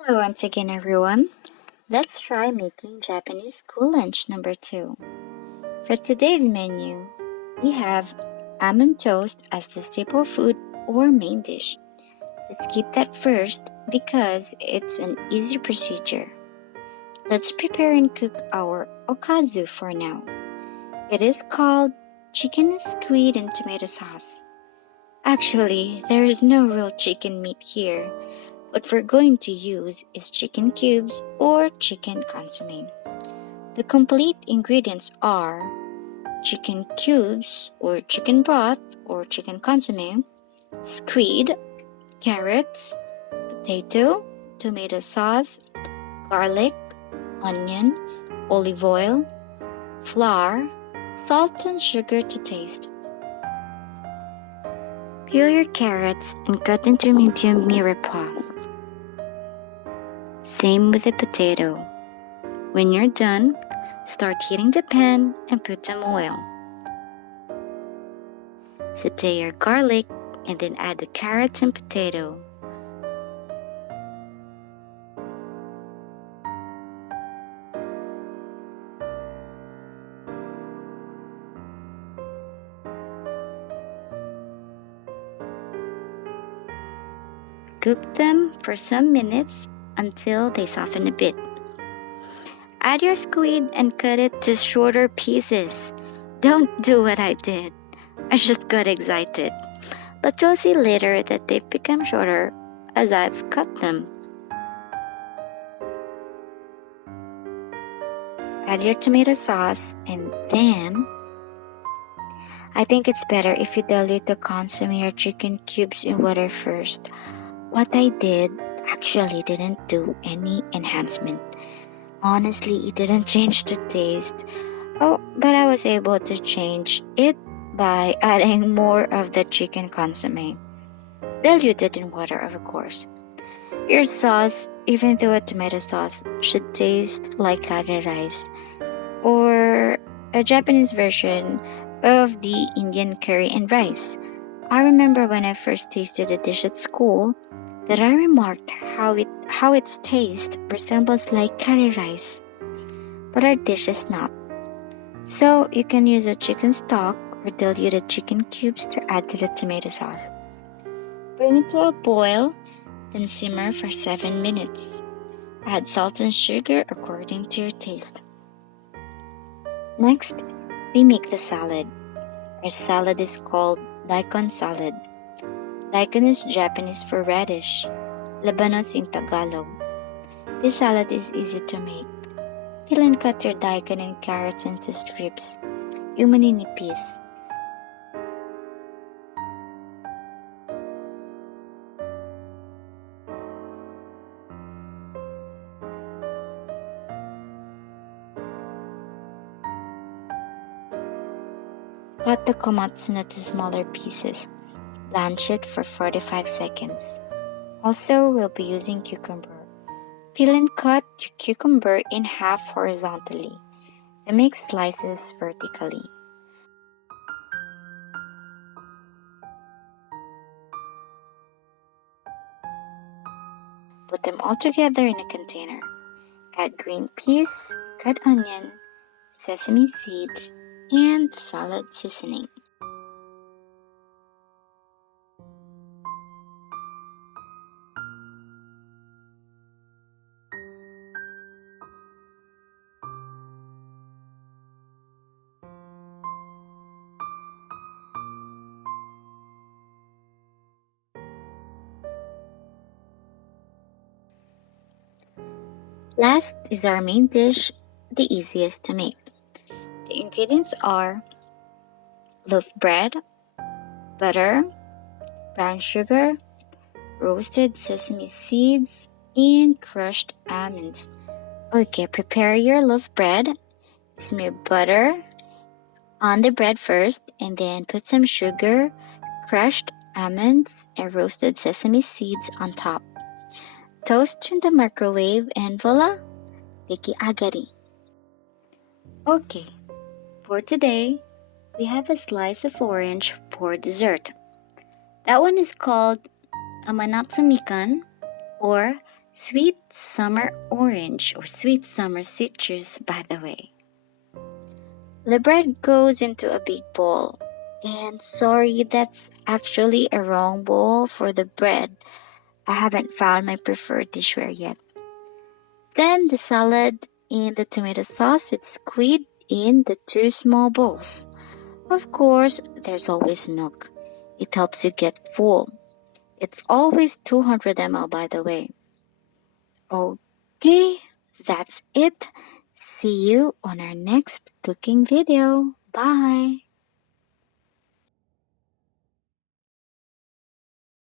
Hello once again, everyone. Let's try making Japanese school lunch number 2. For today's menu, we have almond toast as the staple food or main dish. Let's keep that first because it's an easy procedure. Let's prepare and cook our okazu for now. It is called chicken squid and tomato sauce. Actually, there is no real chicken meat here. What we're going to use is chicken cubes or chicken consomme. The complete ingredients are chicken cubes or chicken broth or chicken consomme, squid, carrots, potato, tomato sauce, garlic, onion, olive oil, flour, salt and sugar to taste. Peel your carrots and cut into medium mirepoix. Same with the potato. When you're done, start heating the pan and put some oil. Saute your garlic and then add the carrots and potato. Cook them for some minutes until they soften a bit. Add your squid and cut it to shorter pieces. Don't do what I did. I just got excited. But you'll see later that they've become shorter as I've cut them. Add your tomato sauce and then I think it's better if you dilute the consomme or chicken cubes in water first. What I did actually didn't do any enhancement. Honestly, it didn't change the taste. But I was able to change it by adding more of the chicken consomme. Diluted in water, of course. Your sauce, even though a tomato sauce, should taste like curry rice or a Japanese version of the Indian curry and rice. I remember when I first tasted the dish at school that I remarked how its taste resembles like curry rice, but our dish is not. So you can use a chicken stock or diluted chicken cubes to add to the tomato sauce. Bring it to a boil, then simmer for 7 minutes. Add salt and sugar according to your taste. Next, we make the salad. Our salad is called Daikon salad. Daikon is Japanese for radish, labanos in Tagalog. This salad is easy to make. Peel and cut your daikon and carrots into strips, yung maninipis. Cut the komatsuna to smaller pieces. Blanch it for 45 seconds. Also, we'll be using cucumber. Peel and cut your cucumber in half horizontally, then make slices vertically. Put them all together in a container. Add green peas, cut onion, sesame seeds, and salad seasoning. Last is our main dish, the easiest to make. The ingredients are loaf bread, butter, brown sugar, roasted sesame seeds, and crushed almonds. Okay, prepare your loaf bread. Smear butter on the bread first and then put some sugar, crushed almonds, and roasted sesame seeds on top. Toast in the microwave and voila! Deki agari. Okay, for today, we have a slice of orange for dessert. That one is called amanatsumikan or Sweet summer orange or sweet summer citrus, by the way. The bread goes into a big bowl. And sorry, that's actually a wrong bowl for the bread. I haven't found my preferred dishware yet. Then the salad and the tomato sauce with squid in the two small bowls. Of course, there's always milk. It helps you get full. It's always 200 ml, by the way. Okay, that's it. See you on our next cooking video. Bye.